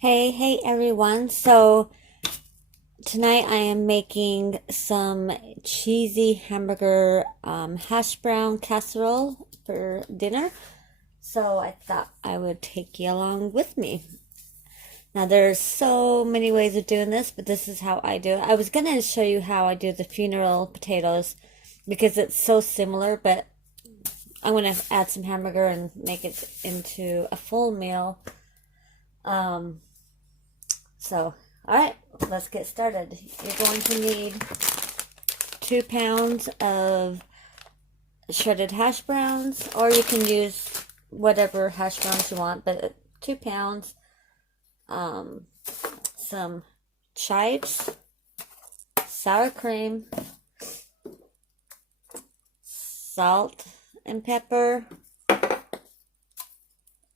Hey everyone. So tonight I am making some cheesy hamburger hash brown casserole for dinner. So I thought I would take you along with me. Now there's so many ways of doing this, but this is how I do it. I was gonna show you how I do the funeral potatoes because it's so similar, but I'm gonna add some hamburger and make it into a full meal. Um, So, all right, let's get started. You're going to need 2 pounds of shredded hash browns, or you can use whatever hash browns you want, but 2 pounds, um, some chives, sour cream, salt and pepper.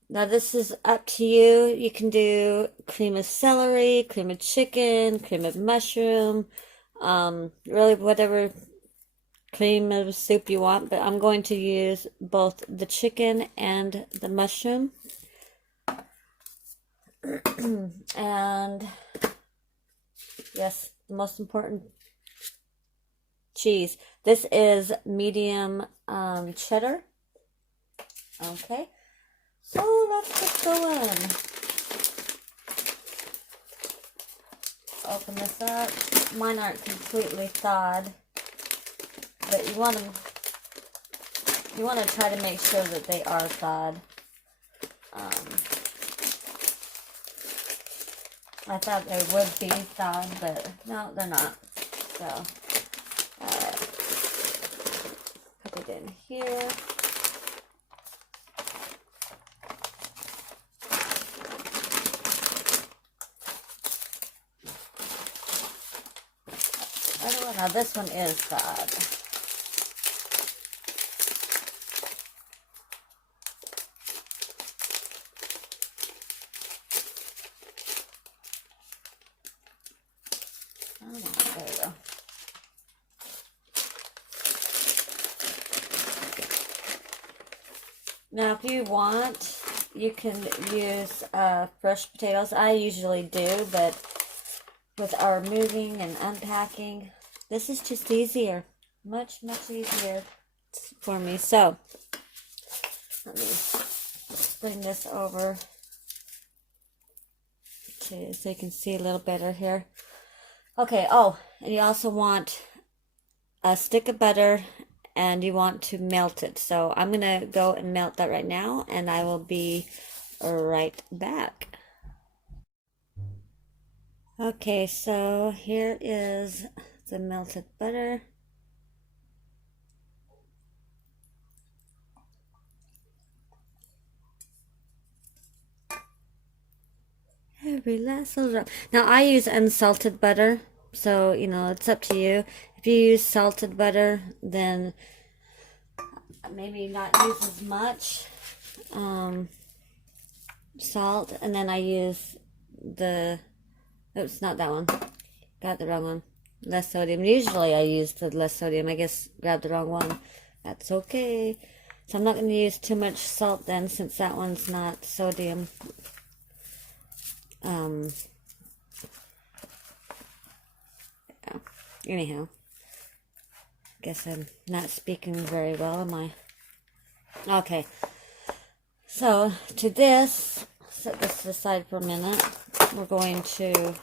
Now this is up to you. You can do cream of celery, cream of chicken, cream of mushroom, really whatever cream of soup you want, but I'm going to use both the chicken and the mushroom. And yes, the most important, cheese. This is medium cheddar. Okay, so let's get going. Open this up. Mine aren't completely thawed, but you want to try to make sure that they are thawed. I thought they would be thawed, but no, they're not. So, put it in here. Oh, now this one is thawed. Oh, there we go. Now, if you want, you can use fresh potatoes. I usually do, but with our moving and unpacking, this is just easier. Much easier for me. So, let me bring this over so you can see a little better here. Okay, oh, and you also want a stick of butter and you want to melt it. So I'm going to go and melt that right now and I will be right back. Okay, so here is the melted butter. Every last little drop. Now I use unsalted butter, so it's up to you. If you use salted butter, then maybe not use as much salt. And then I use oops, not that one. Got the wrong one. Less sodium. Usually I use the less sodium. I guess grabbed the wrong one. That's okay. So I'm not going to use too much salt then, since that one's not sodium. Yeah. Anyhow, guess I'm not speaking very well, am I? Okay. So to this, set this aside for a minute. We're going to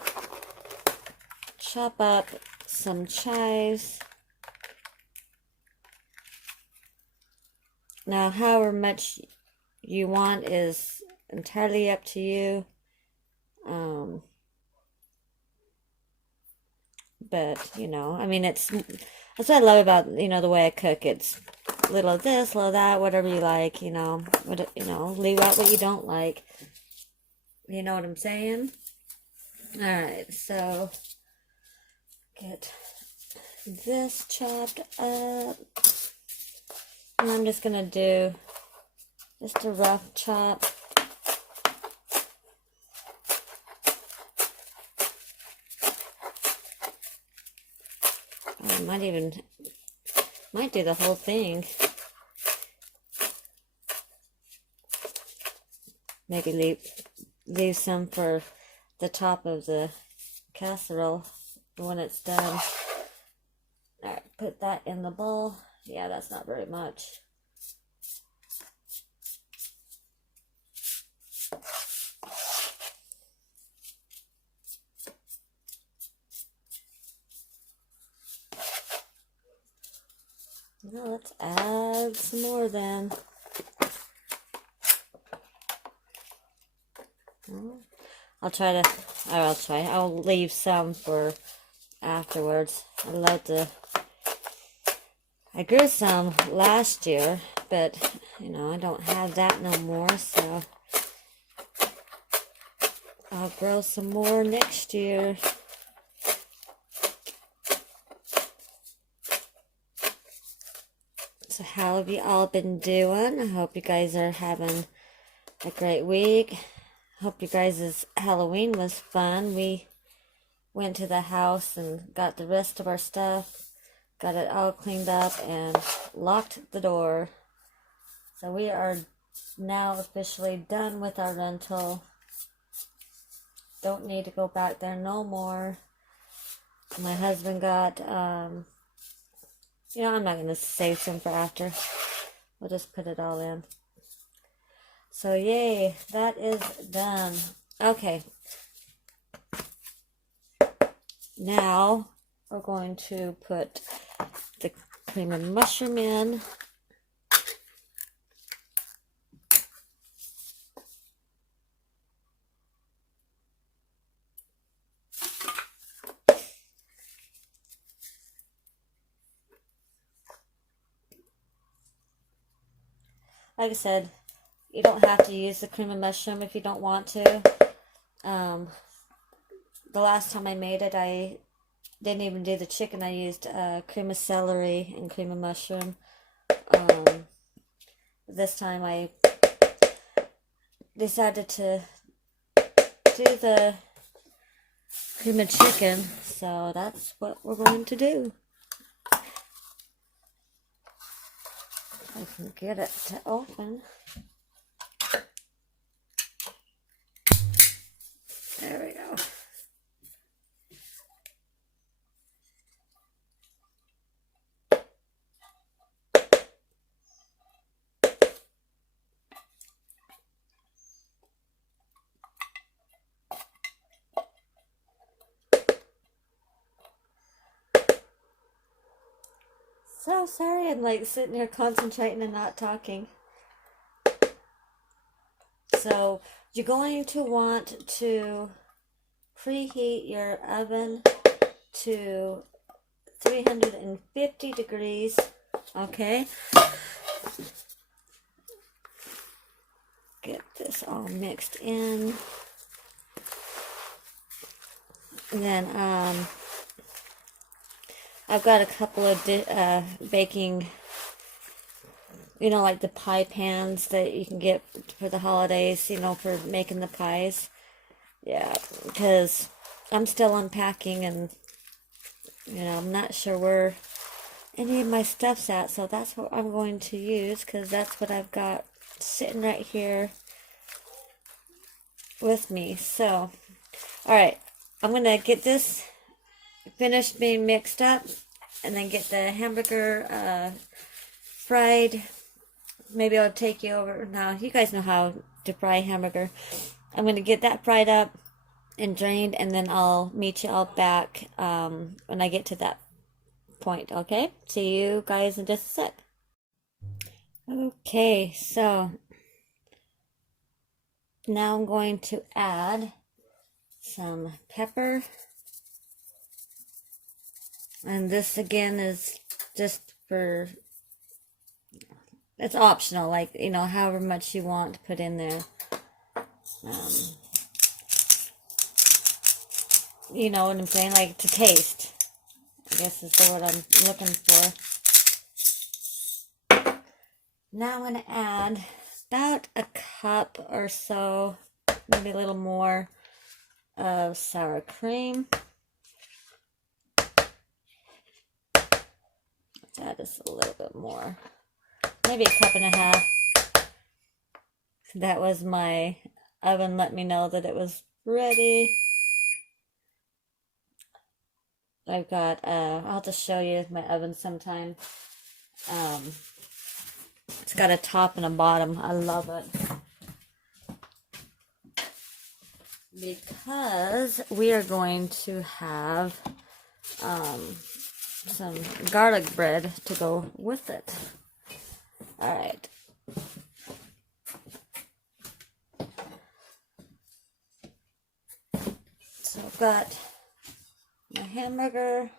chop up some chives. Now, however much you want is entirely up to you. But I mean, that's what I love about the way I cook. It's little of this, little of that, whatever you like. Leave out what you don't like. You know what I'm saying? All right, so get this chopped up, and I'm just gonna do just a rough chop. I might do the whole thing. Maybe leave some for the top of the casserole when it's done. Alright, put that in the bowl. Yeah, that's not very much. Now let's add some more then. I'll leave some for afterwards. I grew some last year, but you know, I don't have that no more, so I'll grow some more next year. So how have you all been doing? I hope you guys are having a great week. Hope you guys' Halloween was fun. We went to the house and got the rest of our stuff, got it all cleaned up, and locked the door. So we are now officially done with our rental. Don't need to go back there no more. My husband got, you know, I'm not going to save some for after. We'll just put it all in. So yay, that is done. Okay. Now we're going to put the cream of mushroom in. Like I said, you don't have to use the cream of mushroom if you don't want to. The last time I made it, I didn't even do the chicken. I used cream of celery and cream of mushroom. This time I decided to do the cream of chicken, so that's what we're going to do. I can get it to open. There we go. So sorry, I'm like sitting here concentrating and not talking. So you're going to want to preheat your oven to 350 degrees, okay? Get this all mixed in. And then I've got a couple of baking, you know, like the pie pans that you can get for the holidays, you know, for making the pies. Yeah, because I'm still unpacking and, you know, I'm not sure where any of my stuff's at. So that's what I'm going to use because that's what I've got sitting right here with me. So, all right, I'm going to get this finished being mixed up and then get the hamburger fried. Maybe I'll take you over now. You guys know how to fry hamburger. I'm going to get that fried up and drained, and then I'll meet you all back when I get to that point, okay? See you guys in just a sec. Okay, so now I'm going to add some pepper. And this again is just for, it's optional, like, you know, however much you want to put in there. You know what I'm saying? Like to taste, I guess is the word I'm looking for. Now I'm going to add about a cup or so, maybe a little more of sour cream. Let's add just a little bit more, maybe a cup and a half. That was my oven let me know that it was ready. I've got, I'll have to show you my oven sometime. It's got a top and a bottom. I love it. Because we are going to have some garlic bread to go with it. All right. So I've got my hamburger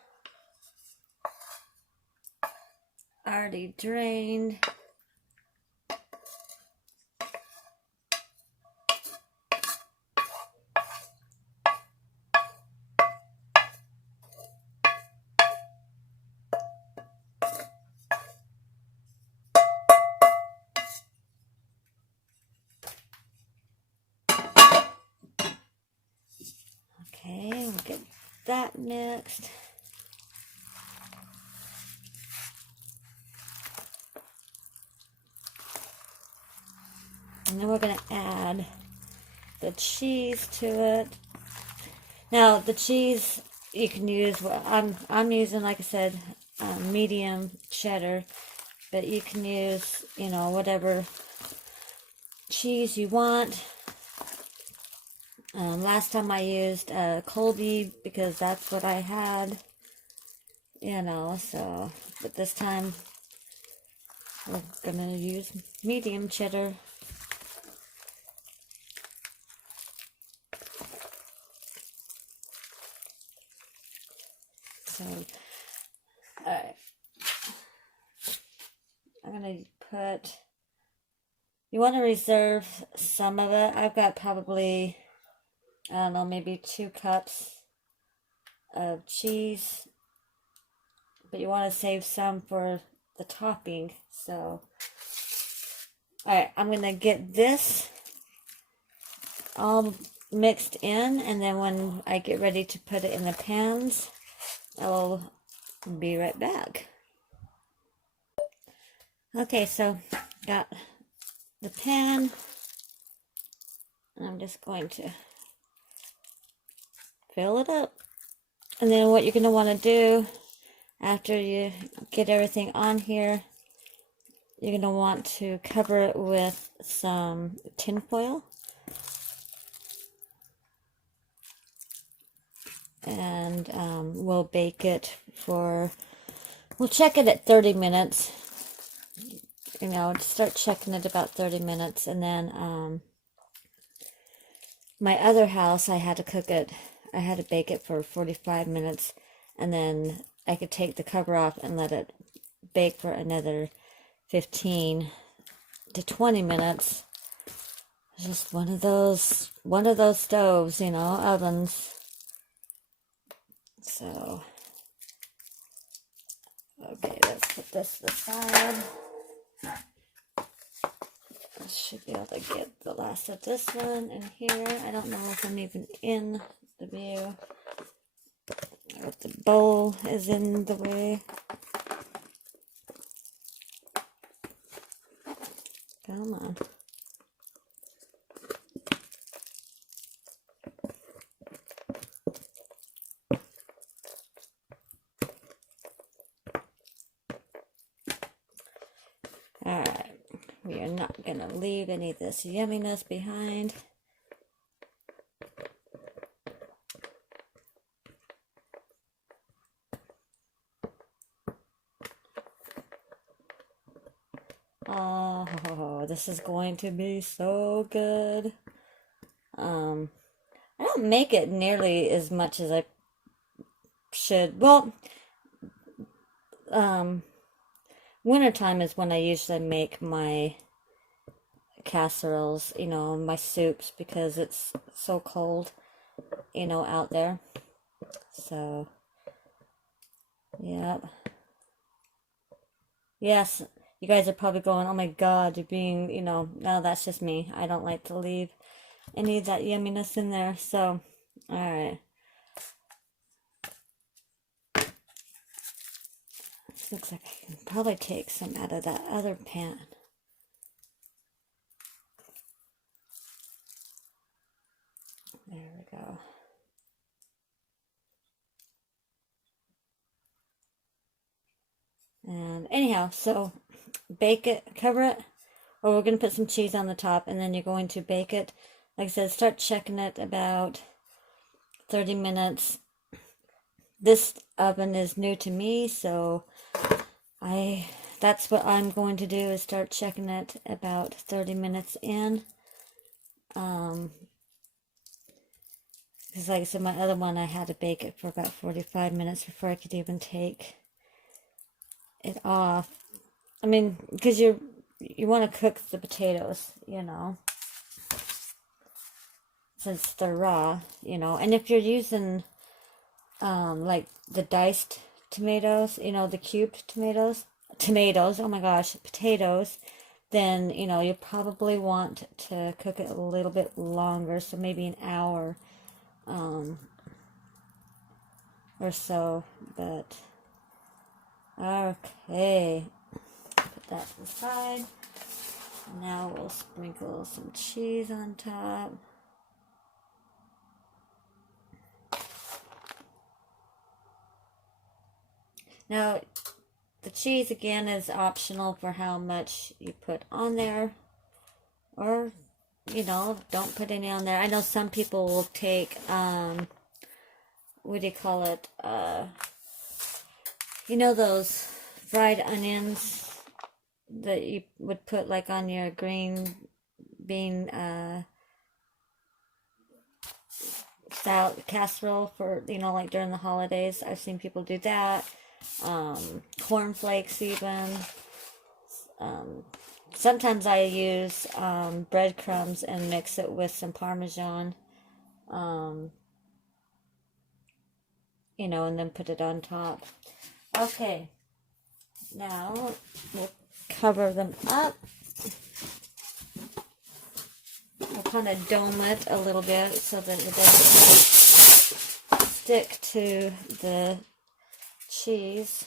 already drained. Okay, we'll get that mixed. And then we're going to add the cheese to it. Now, the cheese you can use, I'm using, like I said, medium cheddar, but you can use, you know, whatever cheese you want. Last time I used Colby because that's what I had, you know, so, but this time we're gonna use medium cheddar. So, alright, I'm gonna put, you want to reserve some of it. I've got probably, I don't know, maybe 2 cups of cheese, but you want to save some for the topping. So, alright, I'm going to get this all mixed in, and then when I get ready to put it in the pans, I'll be right back. Okay, so got the pan, and I'm just going to fill it up. And then what you're going to want to do after you get everything on here, you're going to want to cover it with some tin foil. And we'll bake it for, we'll check it at 30 minutes. You know, start checking it about 30 minutes. And then my other house, I had to cook it, I had to bake it for 45 minutes. And then I could take the cover off and let it bake for another 15 to 20 minutes. Just one of those stoves, you know, ovens. So, okay, let's put this aside. I should be able to get the last of this one in here. I don't know if I'm even in the view. Or if the bowl is in the way. Come on. Alright, we are not going to leave any of this yumminess behind. Oh, this is going to be so good. I don't make it nearly as much as I should. Well, wintertime is when I usually make my casseroles, you know, my soups, because it's so cold, you know, out there. So, yeah. Yes, you guys are probably going, oh my God, you're being, you know, no, that's just me. I don't like to leave any of that yumminess in there. So, alright. Looks like I can probably take some out of that other pan. There we go. And anyhow, so bake it, cover it, or we're going to put some cheese on the top, and then you're going to bake it. Like I said, start checking it about 30 minutes. This oven is new to me, so that's what I'm going to do, is start checking it about 30 minutes in. Because like I said, my other one, I had to bake it for about 45 minutes before I could even take it off. I mean, because you want to cook the potatoes, you know, since they're raw, you know. And if you're using like the diced tomatoes, you know, the cubed tomatoes, oh my gosh, potatoes, then, you know, you probably want to cook it a little bit longer, so maybe an hour or so. But okay, put that to the side. Now we'll sprinkle some cheese on top. Now, the cheese again is optional for how much you put on there, or, you know, don't put any on there. I know some people will take, what do you call it? You know those fried onions that you would put like on your green bean salad casserole for, you know, like during the holidays. I've seen people do that. Cornflakes even. Sometimes I use breadcrumbs and mix it with some Parmesan. You know, and then put it on top. Okay, now we'll cover them up. We'll kind of dome it a little bit so that it doesn't stick to the cheese.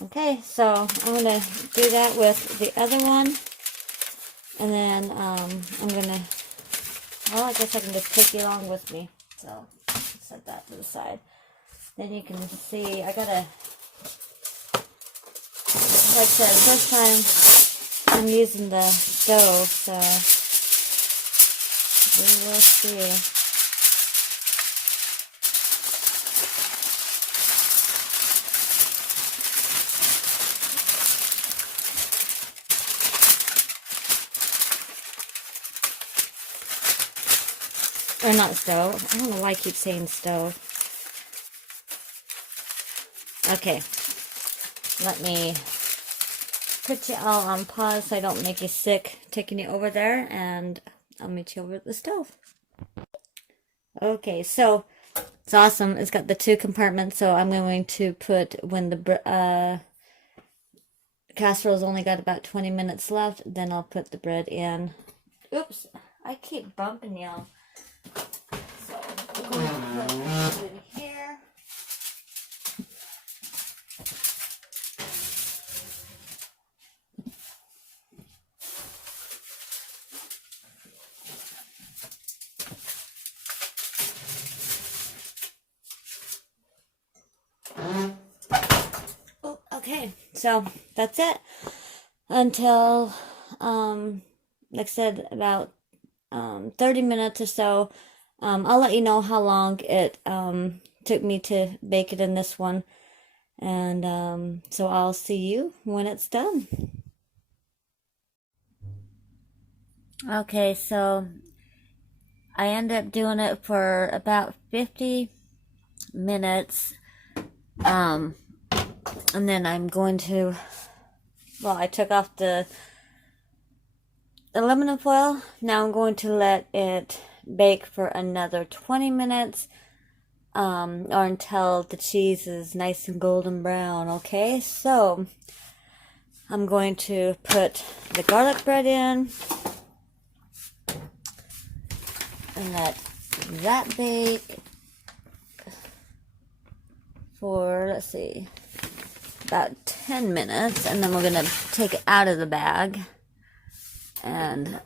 Okay, so I'm going to do that with the other one, and then I'm going to, well, I guess I can just take you along with me, so set that to the side. Then you can see, I got to, like I said, first time I'm using the stove, so we will see. Or not stove. I don't know why I keep saying stove. Okay. Let me put you all on pause so I don't make you sick taking you over there, and I'll meet you over at the stove. Okay, so it's awesome. It's got the 2 compartments, so I'm going to put, when the casserole's only got about 20 minutes left, then I'll put the bread in. Oops, I keep bumping y'all. So I'm going to put it in here. Oh, okay, so that's it until like I said, about 30 minutes or so. I'll let you know how long it took me to bake it in this one, and so I'll see you when it's done. Okay, so I ended up doing it for about 50 minutes, and then I'm going to, well, I took off the aluminum foil. Now I'm going to let it bake for another 20 minutes, or until the cheese is nice and golden brown. Okay, so I'm going to put the garlic bread in and let that bake. for, let's see, about 10 minutes, and then we're gonna take it out of the bag and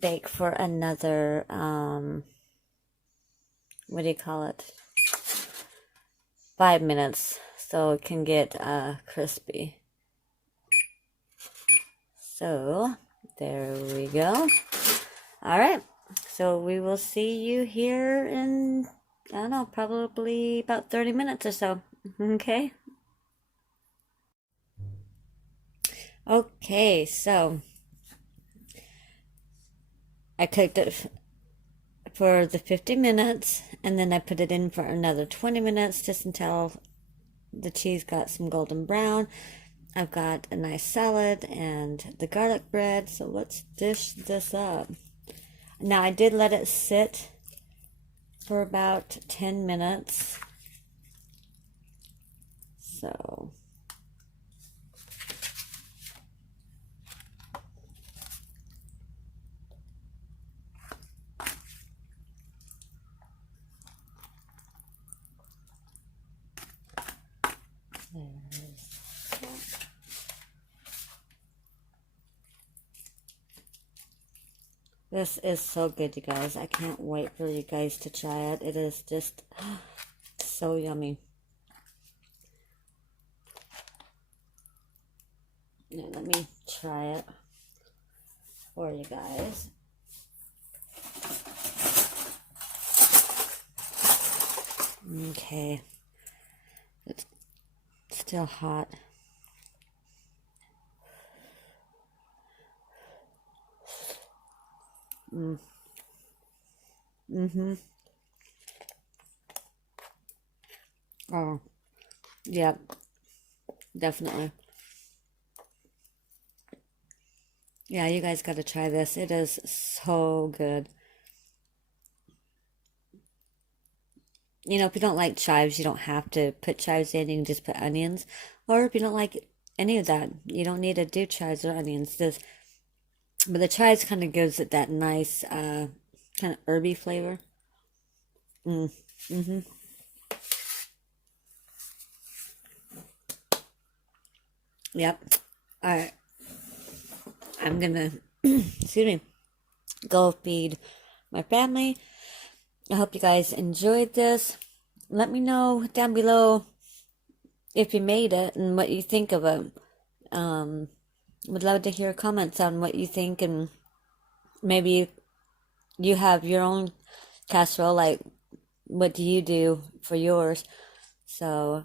bake for another, what do you call it? 5 minutes, so it can get crispy. So there we go. All right, so we will see you here in, I don't know, probably about 30 minutes or so. Okay. Okay, so I cooked it for the 50 minutes, and then I put it in for another 20 minutes just until the cheese got some golden brown. I've got a nice salad and the garlic bread, so let's dish this up. Now I did let it sit for about 10 minutes. So this is so good, you guys. I can't wait for you guys to try it. It is just so yummy. Now, let me try it for you guys. Okay. It's still hot. Oh, yeah, definitely. Yeah, you guys got to try this. It is so good. You know, if you don't like chives, you don't have to put chives in. You can just put onions. Or if you don't like any of that, you don't need to do chives or onions. But the chives kind of gives it that nice, kind of herby flavor. Mm-hmm. Yep. All right. I'm gonna, excuse me, go feed my family. I hope you guys enjoyed this. Let me know down below if you made it and what you think of it. Would love to hear comments on what you think, and maybe you have your own casserole, like what do you do for yours? So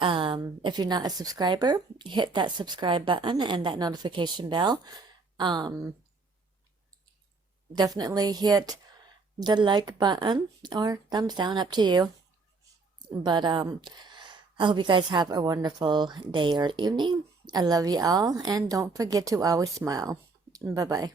if you're not a subscriber, hit that subscribe button and that notification bell. Definitely hit the like button or thumbs down, up to you. But I hope you guys have a wonderful day or evening. I love you all, and don't forget to always smile. Bye bye.